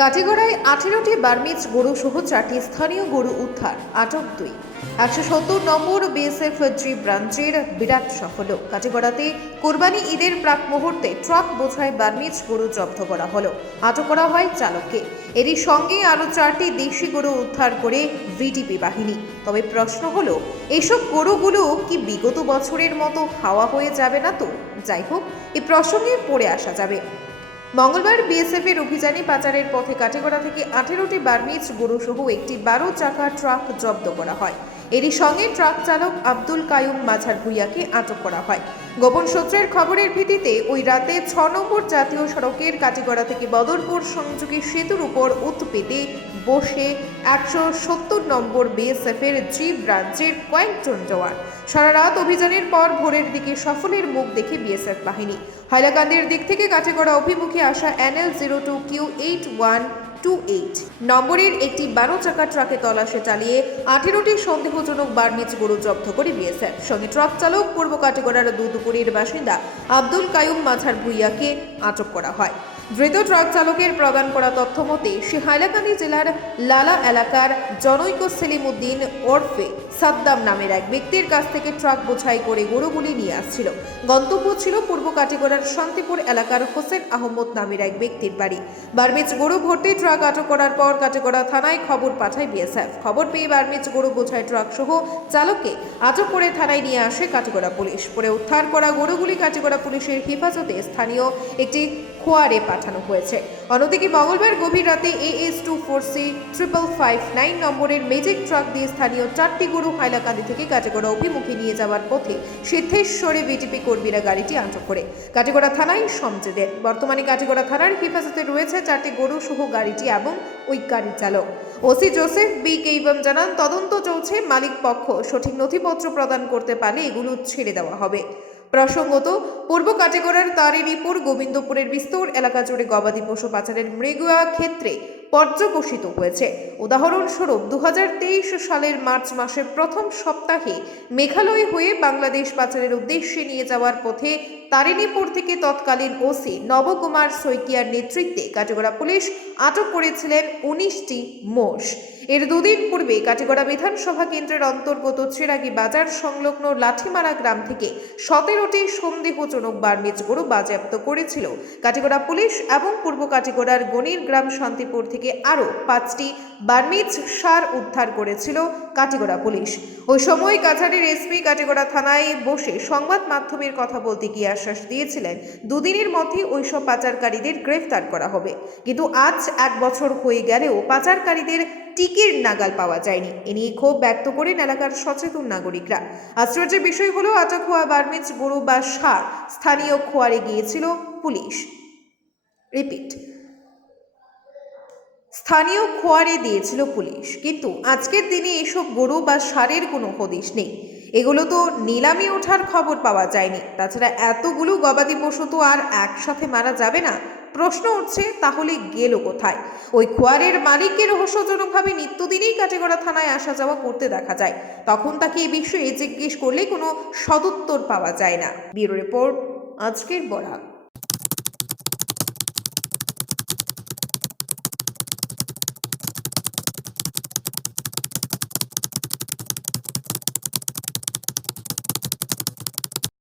কাটিগড়ায় 18টি Burmese গরু সহ 4টি স্থানীয় গরু উদ্ধার, আটক 2। 170 নম্বর বিএসএফ জি ব্রাঞ্চের বিরাট সাফল্য। কাটিগড়াতে কোরবানি ঈদের প্রাক মুহূর্তে ট্রাক বোঝাই বার্মিজ গরু জব্দ করা হলো, আটক করা হয় চালককে। এরই সঙ্গে আরও 4টি দেশি গরু উদ্ধার করে ভিডিপি বাহিনী। তবে প্রশ্ন হলো, এসব গরুগুলো কি বিগত বছরের মতো হাওয়া হয়ে যাবে না তো? যাই হোক, এই প্রসঙ্গে পড়ে আসা যাবে। মঙ্গলবার বিএসএফ এর অভিযানে পাচারের পথে কাটিগড়া থেকে 18টি বার্মিজ গরু সহ একটি 12 চাকার ট্রাক জব্দ করা হয়। এরই সঙ্গে ট্রাক চালক আব্দুল কায়ুম মাঝার ভুইয়াকে আটক করা হয়। গোপন সূত্রের খবরের ভিত্তিতে ওই রাতে 6 নম্বর জাতীয় সড়কের কাটিগড়া থেকে বদরপুর সংযোগী সেতুর উপর উৎপেতে বসে 170 নম্বর বিএসএফ এর জি ব্রাঞ্চের কয়েকজন জওয়ান সারা রাত অভিযানের পর ভোরের দিকে সফলের মুখ দেখে বিএসএফ বাহিনী হাইলাকান্দির দিক থেকে কাটিগড়া অভিমুখে আসা NL02Q8128 নম্বরের একটি 12 চাকা ট্রাকে তল্লাশি চালিয়ে 18টি সন্দেহজনক বার্মিজ গরু জব্দ করে বিএসএফ। সঙ্গে ট্রাক চালক পূর্ব কাটিগড়ার দুদুপুরের বাসিন্দা আব্দুল কায়ুম মাঝার ভুইয়াকে আটক করা হয়। ধৃত ট্রাক চালকের প্রদান করা তথ্য মতে সে হাইলাকান্দি জেলার লালা এলাকার জনৈক সেলিম উদ্দিন ওরফে সাদ্দাম নামের এক ব্যক্তির কাছ থেকে ট্রাক বোঝাই করে গরুগুলি নিয়ে আসছিল। গন্তব্য ছিল পূর্ব কাটিগড়ার শান্তিপুর এলাকার হোসেন আহমদ নামের এক ব্যক্তির বাড়ি। বার্মিজ গরু ভর্তি ট্রাক আটক করার পর কাটিগড়া থানায় খবর পাঠায় বিএসএফ। খবর পেয়ে বার্মিজ গরু বোঝাই ট্রাক সহ চালককে আটক করে থানায় নিয়ে আসে কাটিগড়া পুলিশ। পরে উদ্ধার করা গরুগুলি কাটিগড়া পুলিশের হেফাজতে স্থানীয় একটি খোয়ারে পাঠানো হয়েছে। অন্যদিকে মঙ্গলবার গভীর রাতে AS24C559 নম্বরের ম্যাজিক ট্রাক দিয়ে স্থানীয় 4টি গরু হাইলাকান্দি থেকে কাটিগড়া অভিমুখে নিয়ে যাওয়ার পথে সিদ্ধেশ্বরে বিজেপি কর্মীরা গাড়িটি আটক করে কাটিগড়া থানায় সমঝে দেন। বর্তমানে কাটিগড়া থানার হেফাজতে রয়েছে 4টি গরু সহ গাড়িটি এবং ওই গাড়ির চালক। ওসি জোসেফ বি কেইবম জানান, তদন্ত চলছে, মালিক পক্ষ সঠিক নথিপত্র প্রদান করতে পারলে এগুলো ছেড়ে দেওয়া হবে। প্রসঙ্গত, পূর্ব কাটিগড়ার তারিণীপুর গোবিন্দপুরের বিস্তর এলাকা জুড়ে গবাদি পশু পাচারের মৃগয়া ক্ষেত্রে পর্যবসিত হয়েছে। উদাহরণস্বরূপ 2023 সালের মার্চ মাসের প্রথম সপ্তাহে মেঘালয় হয়ে বাংলাদেশ পাচারের উদ্দেশ্যে নিয়ে যাওয়ার পথে তারিণীপুর থেকে তৎকালীন ওসি নবকুমার শইকিয়ার নেতৃত্বে কাটিগড়া পুলিশ আটক করেছিলেন 19টি মোষ। এর দুদিন পূর্বে কাটিগড়া বিধানসভা কেন্দ্রের অন্তর্গত চিরাগি বাজার সংলগ্ন লাঠিমারা গ্রাম থেকে 17টি সন্দেহজনক বার্মিজ গরু বাজেয়াপ্ত করেছিল কাটিগড়া পুলিশ এবং পূর্ব কাটিগড়ার গণির গ্রাম শান্তিপুর থেকে আরও 5টি বার্মিজ সার উদ্ধার করেছিল কাটিগড়া পুলিশ। ওই সময় কাছাড়ের এসপি কাটিগড়া থানায় বসে সংবাদ মাধ্যমের কথা বলতে গিয়ে আশ্বাস দিয়েছিলেন দুদিনের মধ্যে ওইসব পাচারকারীদের গ্রেফতার করা হবে। কিন্তু আজ 1 বছর হয়ে গেলেও পাচারকারীদের টিকির নাগাল পাওয়া যায়নি। এ নিয়ে ক্ষোভ ব্যক্ত করেন এলাকার সচেতন নাগরিকরা। আশ্চর্যের বিষয় হলো, আটক হওয়া বার্মিজ গরু বা ষাঁড় স্থানীয় খোয়ারে গিয়েছিল পুলিশ। রিপিট, স্থানীয় খোয়ারে দিয়েছিল পুলিশ, কিন্তু আজকের দিনে এসব গরু বা ষাঁড়ের কোনো হদিশ নেই। এগুলো তো নিলামে ওঠার খবর পাওয়া যায়নি। তাছাড়া এতগুলো গবাদি পশু তো আর একসাথে মারা যাবে না। প্রশ্ন উঠছে, তাহলে গেল কোথায়? ওই খোয়ারের মালিককে রহস্যজনকভাবে নিত্যদিনই কাটিগড়া থানায় আসা যাওয়া করতে দেখা যায়। তখন তাকে এই বিষয়ে জিজ্ঞেস করলে কোনো সদুত্তর পাওয়া যায় না। ব্যুরো রিপোর্ট, আজকের বরাক।